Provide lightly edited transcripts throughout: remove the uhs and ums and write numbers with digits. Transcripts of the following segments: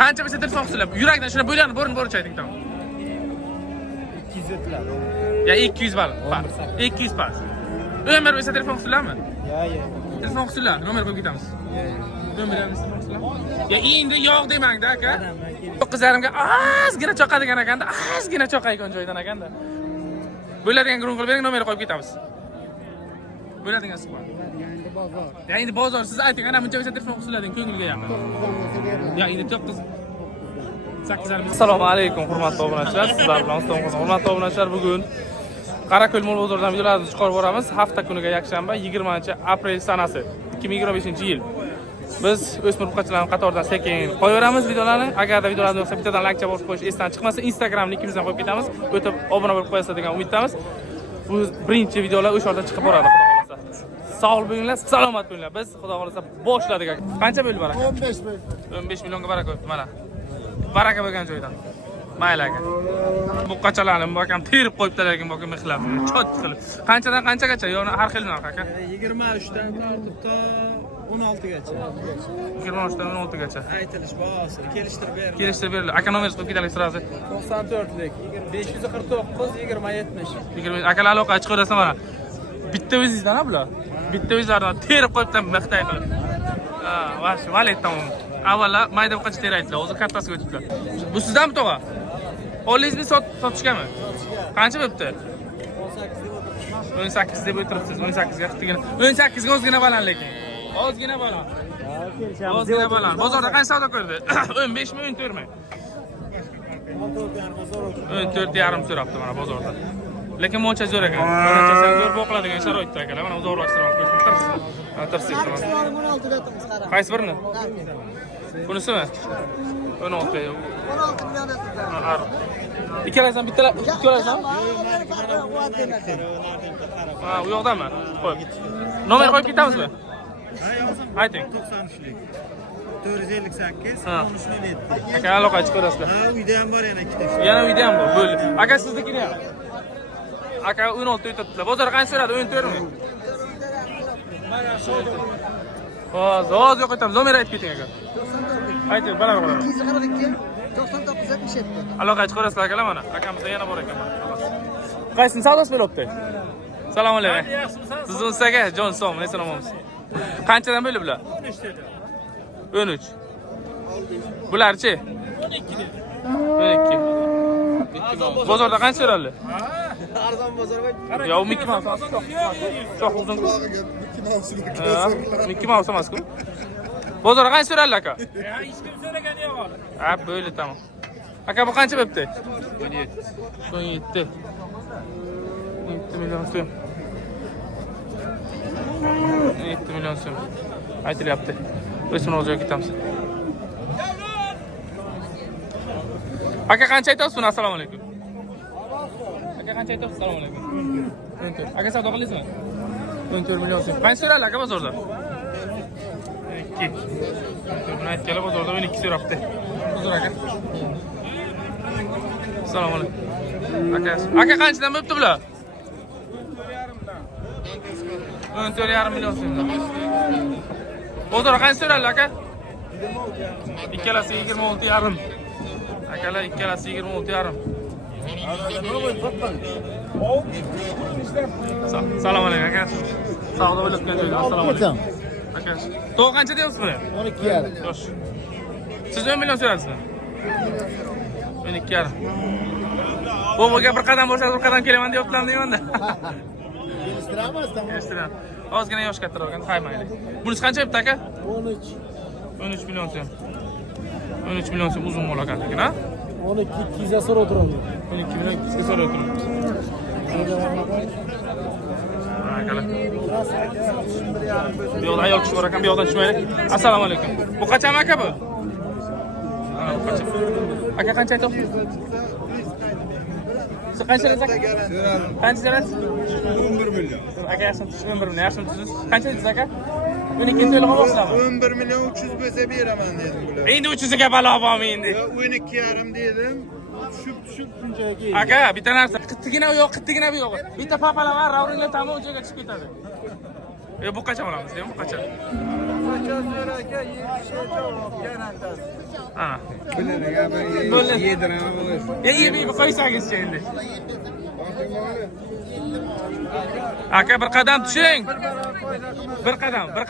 Qancha bo'lsa telefon qilib, yurakdan shuna bo'ylarni bo'rin ayting tamam. 200 o'tlar. Ya 200 bal. 200 pas. Ömer bo'lsa telefon qilamiz. Ya. Telefon qilinglar, nomer qo'yib ketamiz. Nomerimiz ya endi yo'q demangda aka. 9:30 ga ozgina choqadigan ekanda, ozgina choqaygan joydan ekanda. Bo'ladigan guruh qilib bering, nomerni qo'yib ketamiz. Bo'ladigan suhbat. Endi bozor. Ya endi bozor siz ayting, ana buncha bo'lsa telefon qilinglar, ko'ngilga yaqin. Ya endi 9 8:30. Assalomu alaykum hurmatli obunachilar. Sizlar bilan Uston hurmatli obunachilar, bugun Qarako'l mol bozoridan videolarni chiqarib boramiz. Hafta kuniga yakshanba 20-aprel sanasi 2025-yil. Biz o'smir buqachilarning qatoridan sekin qo'yaveramiz videolarni. Agarda videolarni yoqsa bittadan like bosib qo'yish esdan chiqmasa, Instagram linkimizdan qo'yib ketamiz. O'tib obuna bo'lib qo'yasiz degan umiddamiz. Bu birinchi videolar o'sha yerda chiqib boradi, xudo xolasa. Sog'lik bo'linglar, salomat bo'linglar. Biz xudo xolasa boshladik aka. Qancha bo'ldi baraka? 15 million. 15 millionga baraka o'tdi mana. Baraka bo'lgan joydan. Mayli aka. Bu qachalarni bakam terib qo'yibdilar lekin bakam mixlab, chot qilib. Qanchadan qanchagacha? Yo'ni har xil narx aka. 23 dan tortib to 16 gacha. 23 dan 16 gacha. Aytilish bahosi kelishtirib berildi. Kelishtirib berildi. Aka nomeringizni qo'yib ketaylik sirazi. 94 lik 549 20 akalar aloqa chiqarasa mana. Bitta o'zingizdan bular. Bitta o'zingizdan terib qo'yibdan mixtay qilib. Ha, vash, valet tamom. Avvalo mayda buqacha teraydilar, o'zi kattasiga o'tibdilar. Bu sizdanmi tog'a? Olingizni sotishganmi? Qancha bo'pti? 18 deb o'tiribsiz. 18 ga qitigina. 18 ga ozgina baland lekin. Ozgina baland. Ozgina baland. Bozorda qancha savdo ko'rdi? 15 mi, 14 mi? 14,5 so'rabdi mana bozorda. Lekin mo'lcha zo'r ekan. Mo'lchasi zo'r bo'qiladigan sharoitda akalar. Mana uzoqlashtirib qo'yishim. Tirsiq. Qaysi birini? Bunisimi? 16. 16 million etdi. Ikkalasidan ikkalasidan? Ha, u yoqdami? Qo'y. Nomer qo'yib ketamizmi? Ayting. 93lik 458 Ha. 13 Aka aloqa chiqarasizlar. Ha, uyda ham bor yana ikkita. Yana uyda ham bor. Bo'ldi. Aka siznikini ham. Aka 16 o'tibdilar. Bozor qancha so'radi? 14 mi? Hozir yo'q aytamiz. Nomer aytib keting aka. Ayting, bana qo'ying. 242 99 77. Aloqa chiqarasizlar akalar mana. Akamizda yana bor ekan mana. Qaysini savdosi bo'libdi? Assalomu alaykum. Siz o'saga jon som, eson-omonsiz. Qanchadan bo'ldi bular? 13 dedi. 13. Bularchi? 12. Bozorda qancha so'raldi? Arzon bozorga. Yo, Mickey Mouse. Çok uzun. Mickey Mouse emas-ku. Bozorda qancha so'raldi aka? Ya hech kim so'ragani yo'q hali. Ha, bo'ldi, tamam. Aka bu qancha bo'pti? 17. 17 million so'm. 17 million so'm. Aytilyapti. O'smir oljoyga ketamiz. Aka qancha aytasiz buni? Assalomu alaykum. Aka qancha aytasiz? Assalomu alaykum. 14. Aka savdo qilasizmi? 14 million so'm. Qancha so'radi aka bozorda? 2. Buni aytganlar bozorda 12 so'rabdi. Uzr aka. Assalomu alaykum. Aka qanchadan bo'pti bular? 14,5 million so'mdan. Bozorda qancha so'radi aka? Ikkalasi 26,5. Akalar ikkalasi 26,5. Assalomu alaykum aka. Savdo bo'layotgan joyda assalomu alaykum. Aka, to'g'ri qancha deyapsiz buni? 12,5. Yosh. Siz 10 million so'rasizmi? 12,5. Bo'g'iga bir qadam bo'lsa bir qadam kelaman deyaptilar deymanda. Kelishtiramiz, tamam. Kelishtiram. Ozgina yosh kattaroq ekan, qaymaylik. Bunisi qancha bo'pti aka? 13. 13 million so'm. 13 million so'm uzun bo'l ekan lekin, ha? 12 200 ga so'rab turadi. 12 million 200 ga so'rab turibdi. Akalar. Bu yoqda ayol kishi bor ekan, bu yoqdan tushmaylik. Assalomu alaykum. Bu qachon aka bu? Ha, bu qachon. Aka qancha aytyapsiz? Siz qancha dedingiz aka? Qancha dedingiz? 11 million. Aka yaxshi tushib 11 million, yaxshi tushsiz. Qancha dedingiz aka? 12 to'liq olmoqsizlarmi? 11 million 300 bo'lsa beraman dedim bular. Endi 300 ga balo bormi endi? 12,5 dedim. Tushib shunchaga keldi. Aka, bitta narsa, qittigina u yoq, qittigina bu yoq. Bitta papalar var, ravringlar tamom joyga chiqib ketadi. Bu qachon olamiz, bu qachon? Ha. Yedi qo'ysangiz endi. Aka bir qadam tushing. Bir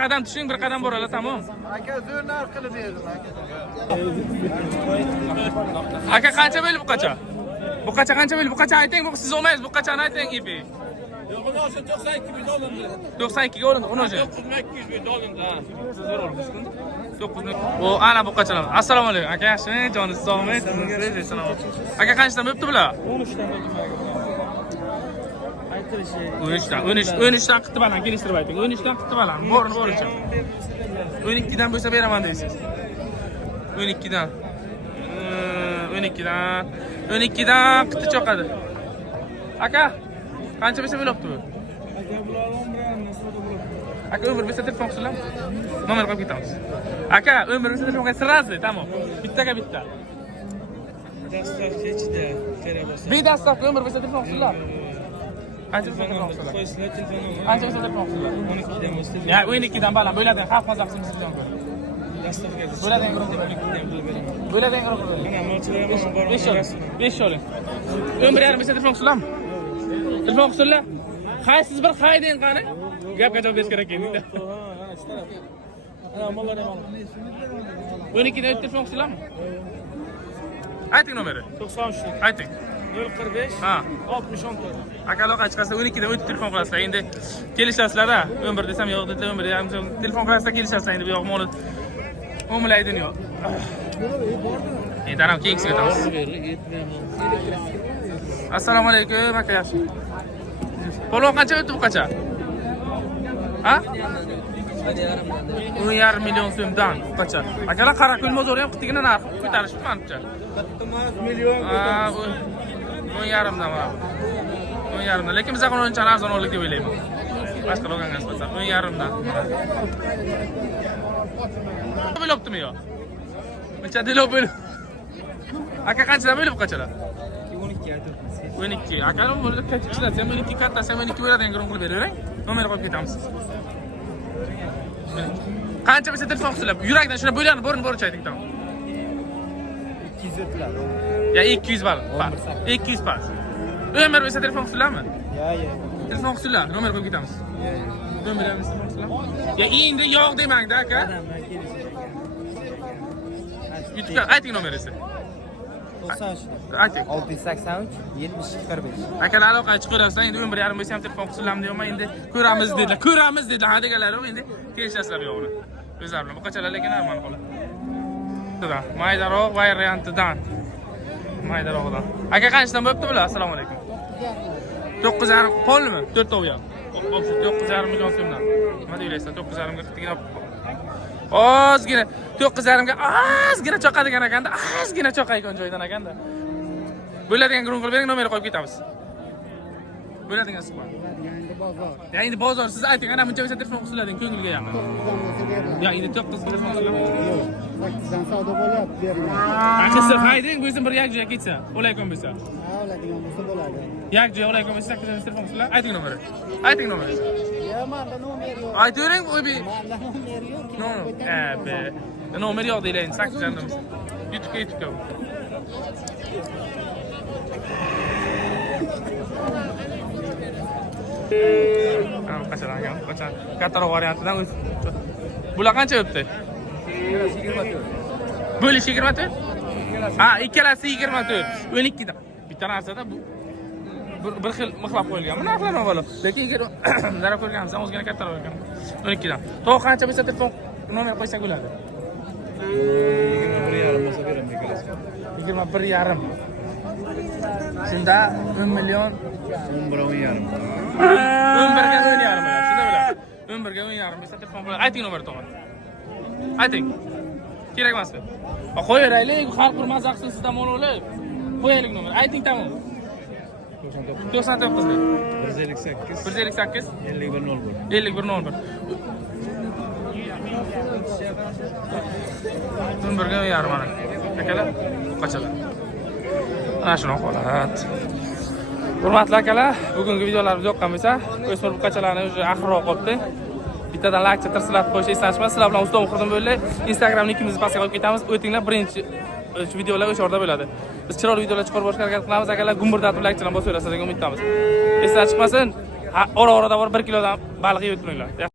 qadam tushing, bir qadam borala, tamom. Aka zo'r narx qilib berdim aka. Aka qancha bo'ldi bu qacha? Bu qacha qancha bo'ldi? Bu qacha ayting, bu siz olmaysiz, bu qachani ayting ipi. Yo'q, uni 92 bin olindi. 92 ga olindi, uni o'zi. 200 bin olindi. Ha. Zo'r oldi. 9. O ana bu qachalar. Assalomu alaykum. Aka yaxshimi? Joningiz sog'mi? Sizga salom. Aka qanchadan bo'libdi bular? 13 dan bo'ldi. 13 dan qitib baland kelishtirib ayting. 13 dan qitib baland. Boricha. 12 dan bo'lsa beraman deysiz. 12 dan. 12 dan qitib cho'qadi. Aka qancha bo'lsa bo'libdi bu? Aka umr bo'lsa telefon qilsam. Nomer qo'yib ketamiz. Aka umr bo'lsa telefon qilib sirasi, tamom. Bittaga bitta. Dastavka ichida kerak bo'lsa. Bedastavka umr bo'lsa telefon qilsam. Qancha bo'lsa telefon qilsam? Qo'ysinlar telefonni. Qancha bo'lsa telefon qilsam? 12 dan bo'lsa. Ya 12 dan baland bo'ladi. Xalq mazaqsini bizdan ko'ra. Dastavka. Bo'ladi. 12 dan qilib beraman. Bo'ladi. Mana mo'ljallarga bor. 5 oling. Umr yarim bo'lsa telefon qilsam. Telefon qilsinlar. Qaysiz bir hay deyin qani? Gapga javob berish kerak endi. Ana mollar ham. 12 dan telefon qilsammi? Ayting nomeri. 93 Ayting. 045 Ha. 60 14. Aka aloqa chiqarsa 12 dan o'tib telefon qilasizlar. Endi kelishasizlar-da. Umr desam yo'q dedi, umr yarim telefon qilasizlar, kelishasizlar. Endi bu yoq moli o'mlaydi dunyo. Endi ana keyingisiga o'tamiz. Assalomu alaykum aka yaxshi. Polvon qancha o'tdi bu qacha? Ha? 1,5 million so'mdan bu qacha. Akalar Qarako'l mozori ham qitigina narx ko'tarishibdi menimcha. Million. Ha, 1,5 dan mana. 1,5 dan. Lekin biz ham uncha arzon o'lik deb o'ylayman. Boshqa olganga nisbatan 1,5 dan. Bo'libdimi yo? Necha dilo bo'lib? Aka qanchadan bo'lib bu qachalar? 12 aytyapmiz. 12. Akalar bo'ldi kattachilar, sen 12 kattasi, sen 12 bo'ladigan guruh qilib beravering. Nomer qo'yib ketamiz. Qancha bo'lsa telefon qilib, yurakdan shuna bo'lgan, boricha ayting, tamom. 200 o'tlar. Ya 200 bal. 200 pas. Nomer bo'lsa telefon qilamiz. Ya. Telefon qilinglar, nomer qo'yib ketamiz. Nomer ham telefon qilamiz. Ya endi yo'q demangda aka. YouTube'ga ayting nomeringizni. 93. Ayting. 683 72 45. Akalar aloqa chiqarasiz, endi 1,5 bo'lsa ham telefon qilsam deyman, endi ko'ramiz dedilar. Ko'ramiz dedilar, ha deganlar yo'q, endi kelishasizlar yo'g'ini. O'zlari bilan bu qachalar lekin normal qoladi. Xudo, maydaroq variantidan. Maydaroqdan. Aka qanchadan bo'pti bular? Assalomu alaykum. 9,5 polmi? 4 to'g'ri. 9,5 million so'mdan. Nima deysiz? 9,5 ga qitigina ozgina 9,5 ga ozgina cho'qadigan ekanda, ozgina cho'qaygan joydan ekanda. Bo'ladigan guruh qilib bering, nomer qo'yib ketamiz. Bo'ladigan suhbat. Endi bozor. Ya endi bozor siz ayting, ana buncha bo'lsa telefon qilsalaring, ko'ngilga yaqin. 9dan bo'lsa beriladi. Ya endi 9 telefon qilaman. Yo'q. 8dan savdo bo'lyapti, beriladi. Akasi hayding, o'zim bir yakjoy ketsa, o'laykom bo'lsa. Ha, oladigan bo'lsa bo'ladi. Yakjoy o'laykom bo'lsa 8dan telefon qilsanglar, ayting nomeri. Ayting nomeri. Ya, menda nomer yo'q. Aytavering, o'bi. Menda nomer yo'q. No, be. Nomer yo'q deylaring, 8dan bo'lsa. YouTube'ga. Qachalangan, qachon kattaroq variantidan o'z. Bular qancha o'tdi? 24. Bo'lish 24? Ha, ikkalasi 24. 12 dan. Bitta narsada bu bir xil mixlab qo'yilgan. Buni aqlama bola. Lekin zarar ko'rganmiz, o'zgina kattaroq ekan. 12 dan. To'g'ri qancha bo'lsa telefon nomer qo'ysak bo'ladi. 21,5 bo'lsa beraman ikkalasi. 21,5. Shunda 1 million 11,5. 11 ga 10,5 bo'ladi. Shunda bo'ladi. 11 ga 10,5 bo'lsa telefon bo'ladi. Ayting nomerni to'g'ri. Ayting. Kerak emasmi? Qo'yaylik, xalq bir mazza qilsin sizdan mol olib. Qo'yaylik nomer. Ayting, tamom. 99 ga 158 158 5101. 5101. 11 ga 10,5 mana. Akalar, qachalar. Ana shunaqa holat. Hurmatli akalar, bugungi videolarimiz yoqqan bo'lsa, o'smir buqachalarni o'zi axirroq qolibdi. Bitta bittadan like tirsilab qo'yish esdan chiqmas. Sizlar bilan Ustoz Muhriddin bo'ldi. Instagramni ikkimizni pastga qo'yib ketamiz. O'tinglar, birinchi videolar o'sha yerda bo'ladi. Biz chiroyli videolar chiqarib borishga harakat qilamiz. Agarlar gumburdatib like-chidan bosib o'rasizlar degan umiddamiz. Esdan chiqmasin, ora-orada bor 1 kilodan baliq yeb o'tiringlar.